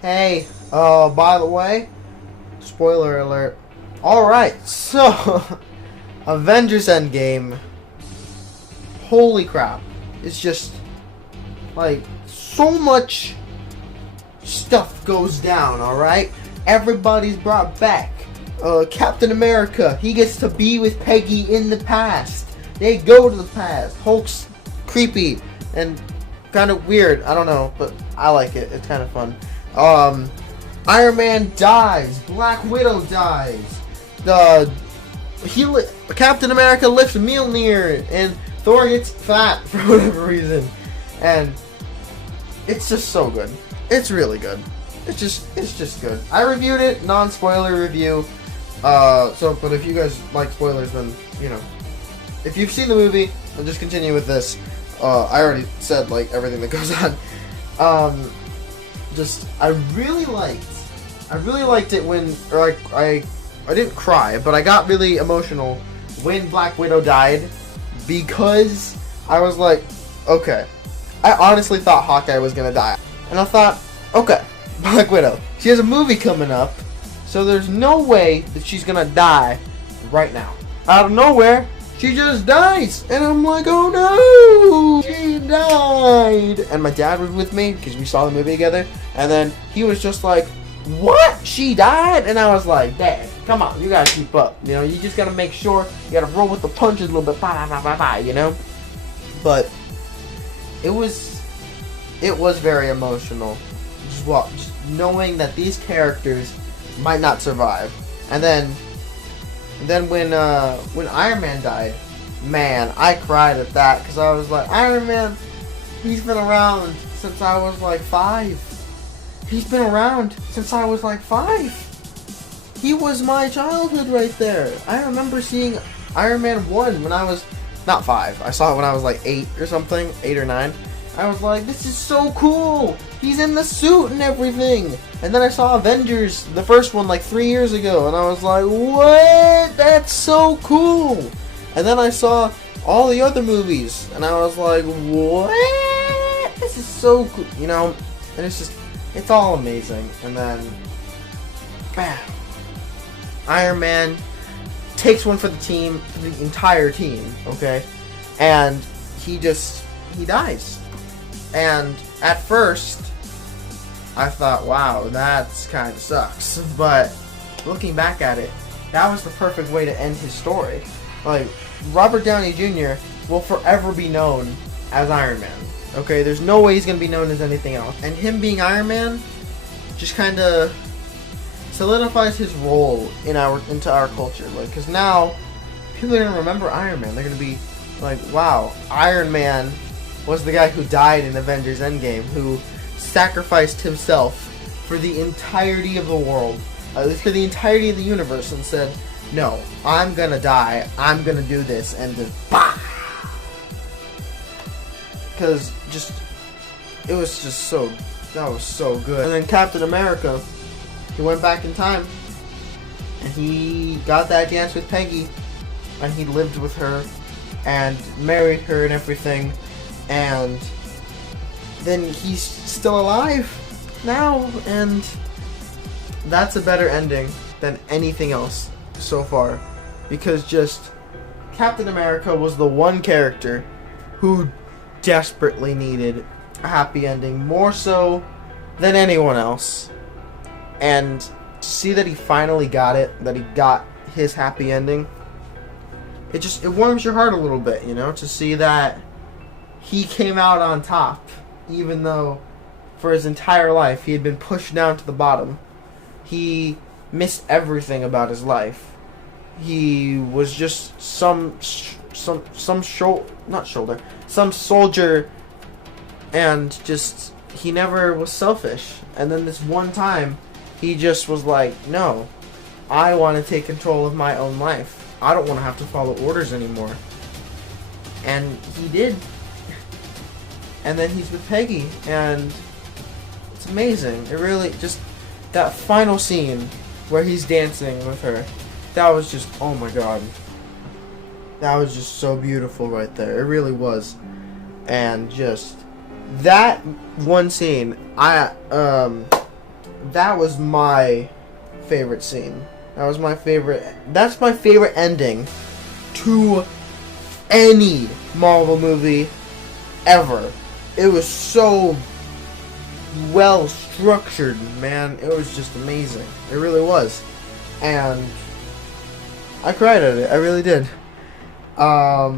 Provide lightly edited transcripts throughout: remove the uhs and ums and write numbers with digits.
Hey, by the way, spoiler alert. Alright, so, Avengers Endgame, holy crap, it's just, like, so much stuff goes down, alright? Everybody's brought back. Captain America, he gets to be with Peggy in the past. They go to the past. Hulk's creepy and kind of weird, I don't know, but I like it, it's kind of fun. Iron Man dies. Black Widow dies. Captain America lifts Mjolnir, and Thor gets fat for whatever reason, and it's just so good. It's really good. It's just good. I reviewed it, non-spoiler review. But if you guys like spoilers, then you know. If you've seen the movie, I'll just continue with this. I already said like everything that goes on. I really liked it when, I didn't cry, but I got really emotional when Black Widow died, because I was like, okay, I honestly thought Hawkeye was gonna die, and I thought, okay, Black Widow, she has a movie coming up, so there's no way that she's gonna die right now. Out of nowhere, she just dies, and I'm like, oh no, she died. And my dad was with me because we saw the movie together, and then he was just like, what? She died? And I was like, Dad, come on, you gotta keep up. You know, you just gotta make sure you gotta roll with the punches a little bit, you know. But it was very emotional, just knowing that these characters might not survive, and then when Iron Man died, man, I cried at that, because I was like, Iron Man, he's been around since I was like 5. He's been around since I was like 5. He was my childhood right there. I remember seeing Iron Man 1 when I was not 5. I saw it when I was like 8 or something, 8 or 9. I was like, this is so cool. He's in the suit and everything. And then I saw Avengers, the first one, like 3 years ago, and I was like, what? That's so cool. And then I saw all the other movies, and I was like, what? This is so cool, you know? And it's all amazing. And then, bam, Iron Man takes one for the team, for the entire team, okay? And he dies. And at first, I thought, wow, that's kind of sucks. But looking back at it, that was the perfect way to end his story. Like, Robert Downey Jr. will forever be known as Iron Man. Okay, there's no way he's going to be known as anything else. And him being Iron Man just kind of solidifies his role into our culture. Like, because now, people are going to remember Iron Man. They're going to be like, wow, Iron Man was the guy who died in Avengers Endgame, who sacrificed himself for the entirety of the world, for the entirety of the universe, and said, no, I'm gonna die, I'm gonna do this, and just bah! Because it was just so, that was so good. And then Captain America, he went back in time, and he got that dance with Peggy, and he lived with her, and married her and everything, and then he's still alive now, and that's a better ending than anything else so far, because just Captain America was the one character who desperately needed a happy ending, more so than anyone else, and to see that he finally got it, that he got his happy ending, it warms your heart a little bit, you know, to see that he came out on top, even though for his entire life he had been pushed down to the bottom. He missed everything about his life. He was just some soldier, and just he never was selfish. And then this one time, he just was like, no, I want to take control of my own life. I don't want to have to follow orders anymore. And he did. And then he's with Peggy, and it's amazing. It really just, that final scene where he's dancing with her, that was just, oh my god. That was just so beautiful right there. It really was. And just that one scene, that was my favorite scene. That was my favorite. That's my favorite ending to any Marvel movie ever. It was so well structured, man. It was just amazing. It really was. And I cried at it. I really did. I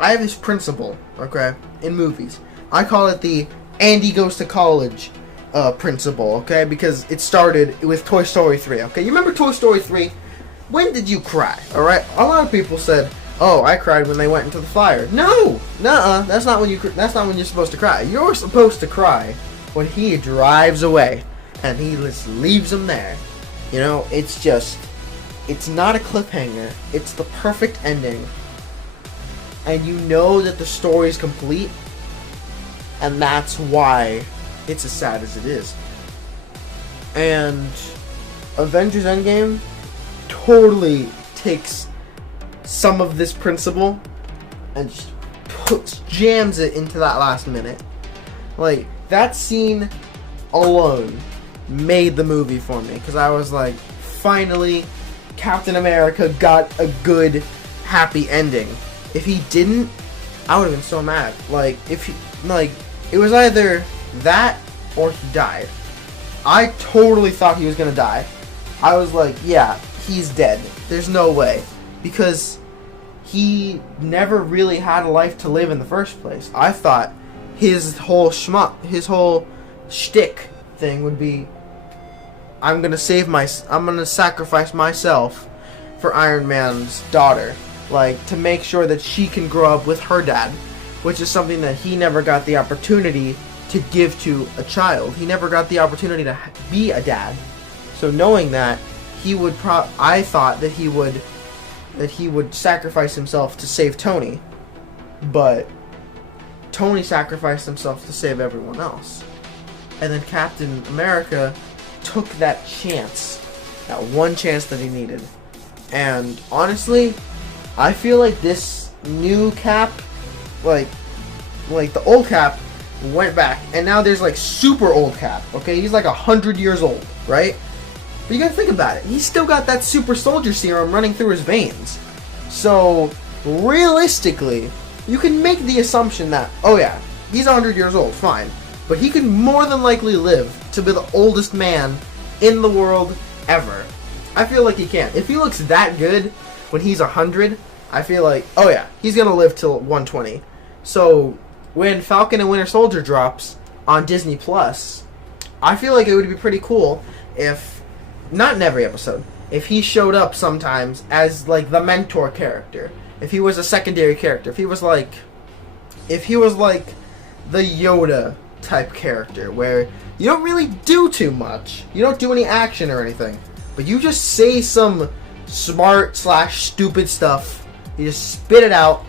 have this principle, okay, in movies. I call it the Andy goes to college principle, okay? Because it started with Toy Story 3, okay? You remember Toy Story 3? When did you cry, alright? A lot of people said, oh, I cried when they went into the fire. No! Nuh-uh. That's not when you're supposed to cry. You're supposed to cry when he drives away and he just leaves him there. You know, it's not a cliffhanger. It's the perfect ending. And you know that the story is complete, and that's why it's as sad as it is. And Avengers Endgame totally takes some of this principle and just jams it into that last minute. Like, that scene alone made the movie for me, because I was like, finally, Captain America got a good, happy ending. If he didn't, I would have been so mad. Like, it was either that or he died. I totally thought he was gonna die. I was like, yeah, he's dead. There's no way. Because he never really had a life to live in the first place. I thought his whole shtick thing would be, I'm gonna sacrifice myself for Iron Man's daughter. Like, to make sure that she can grow up with her dad. Which is something that he never got the opportunity to give to a child. He never got the opportunity to be a dad. So knowing that, I thought that he would sacrifice himself to save Tony. But Tony sacrificed himself to save everyone else. And then Captain America took that chance. That one chance that he needed. And honestly, I feel like this new Cap, like the old Cap went back, and now there's like super old Cap, okay? He's like 100 years old, right? But you gotta think about it. He's still got that super soldier serum running through his veins. So, realistically, you can make the assumption that, oh yeah, he's 100 years old, fine. But he could more than likely live to be the oldest man in the world ever. I feel like he can. If he looks that good when he's 100, I feel like, oh yeah, he's gonna live till 120. So, when Falcon and Winter Soldier drops on Disney Plus, I feel like it would be pretty cool if, not in every episode, if he showed up sometimes as like the mentor character. If he was a secondary character. If he was like the Yoda type character, where you don't really do too much. You don't do any action or anything. But you just say some smart / stupid stuff. You just spit it out,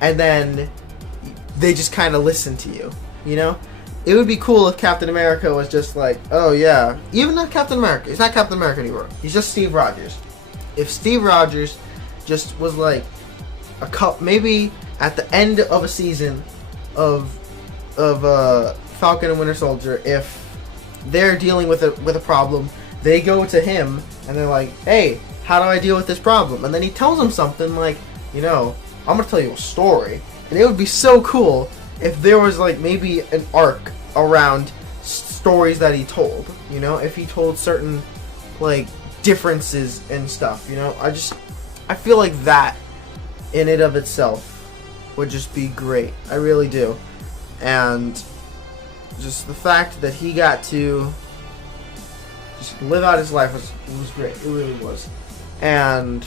and then they just kind of listen to you, you know? It would be cool if Captain America was just like, oh yeah, even not Captain America, he's not Captain America anymore, he's just Steve Rogers. If Steve Rogers just was like, maybe at the end of a season of Falcon and Winter Soldier, if they're dealing with a problem, they go to him, and they're like, hey, how do I deal with this problem? And then he tells them something like, you know, I'm going to tell you a story. And it would be so cool if there was like maybe an arc around stories that he told, you know, if he told certain like differences and stuff, you know. I feel like that in and of itself would just be great. I really do. And just the fact that he got to just live out his life was great. It really was. And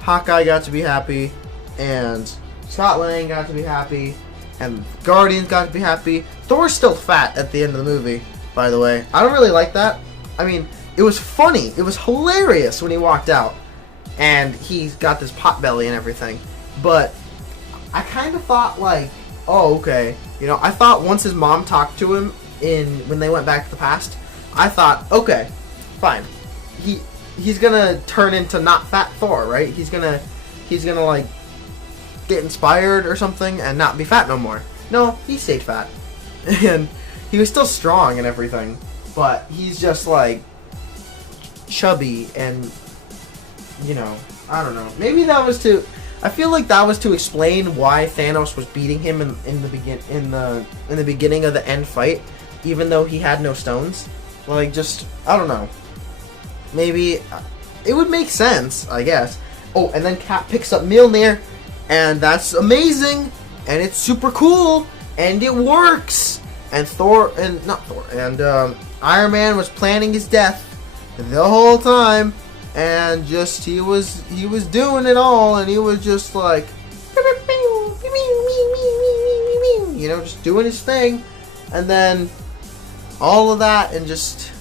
Hawkeye got to be happy, and Scott Lang got to be happy, and Guardians got to be happy. Thor's still fat at the end of the movie, by the way. I don't really like that. I mean, it was funny. It was hilarious when he walked out, and he's got this pot belly and everything. But I kind of thought like, oh, okay. You know, I thought once his mom talked to him when they went back to the past, I thought, okay, fine. He's gonna turn into not fat Thor, right? He's gonna like get inspired or something and not be fat no more. No, he stayed fat. And he was still strong and everything, but he's just like chubby and, you know, I don't know. Maybe that was to. I feel like that was to explain why Thanos was beating him in the beginning of the end fight, even though he had no stones. Like, just, I don't know. Maybe it would make sense, I guess. Oh, and then Cap picks up Mjolnir, and that's amazing, and it's super cool, and it works. And Iron Man was planning his death the whole time. And just he was doing it all, and he was just like, you know, just doing his thing, and then all of that, and just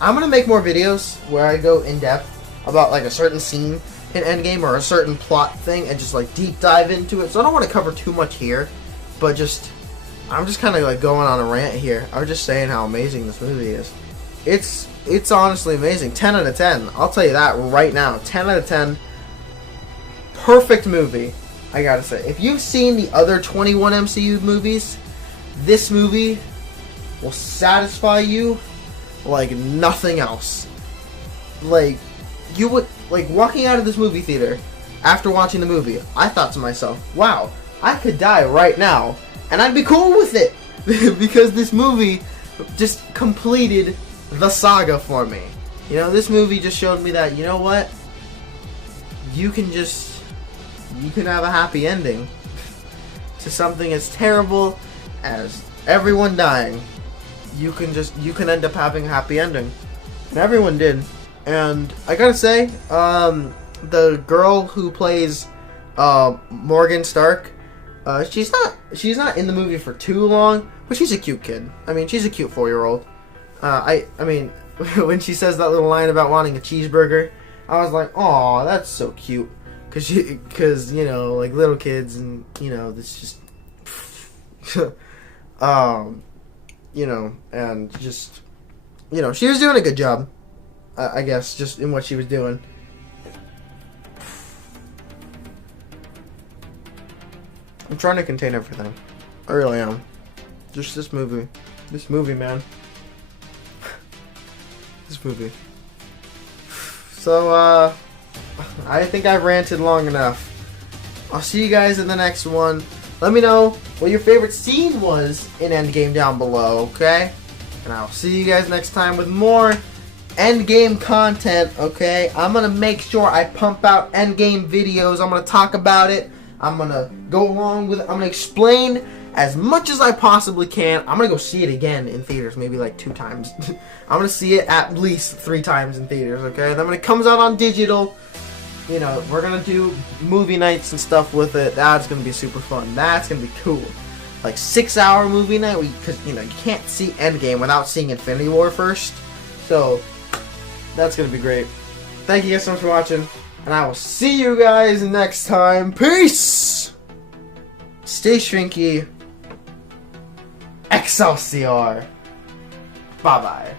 I'm gonna make more videos where I go in depth about like a certain scene in Endgame or a certain plot thing, and just like deep dive into it. So I don't want to cover too much here, but I'm just kind of like going on a rant here. I was just saying how amazing this movie is. It's honestly amazing. 10 out of 10. I'll tell you that right now. 10 out of 10. Perfect movie, I gotta say. If you've seen the other 21 MCU movies, this movie will satisfy you like nothing else. Like, you would, like, walking out of this movie theater after watching the movie, I thought to myself, wow, I could die right now, and I'd be cool with it. Because this movie just completed the saga for me. You know, this movie just showed me that, you know what? You can have a happy ending to something as terrible as everyone dying. You can end up having a happy ending. And everyone did. And I gotta say, the girl who plays Morgan Stark, she's not in the movie for too long, but she's a cute kid. I mean, she's a cute 4-year-old. I mean, when she says that little line about wanting a cheeseburger, I was like, "Aw, that's so cute," because you know, like little kids, and you know, this just, you know, and just, you know, she was doing a good job, I guess, just in what she was doing. I'm trying to contain everything. I really am. Just this movie, man. This movie. So, I think I've ranted long enough. I'll see you guys in the next one. Let me know what your favorite scene was in Endgame down below, okay? And I'll see you guys next time with more Endgame content, okay? I'm gonna make sure I pump out Endgame videos. I'm gonna talk about it. I'm gonna go along with it. I'm gonna explain as much as I possibly can. I'm gonna go see it again in theaters, maybe like 2 times. I'm gonna see it at least 3 times in theaters, okay? And then when it comes out on digital, you know, we're gonna do movie nights and stuff with it. That's gonna be super fun. That's gonna be cool. Like 6-hour movie night, because you know you can't see Endgame without seeing Infinity War first. So that's gonna be great. Thank you guys so much for watching, and I will see you guys next time. Peace. Stay shrinky. Excelsior. Bye-bye.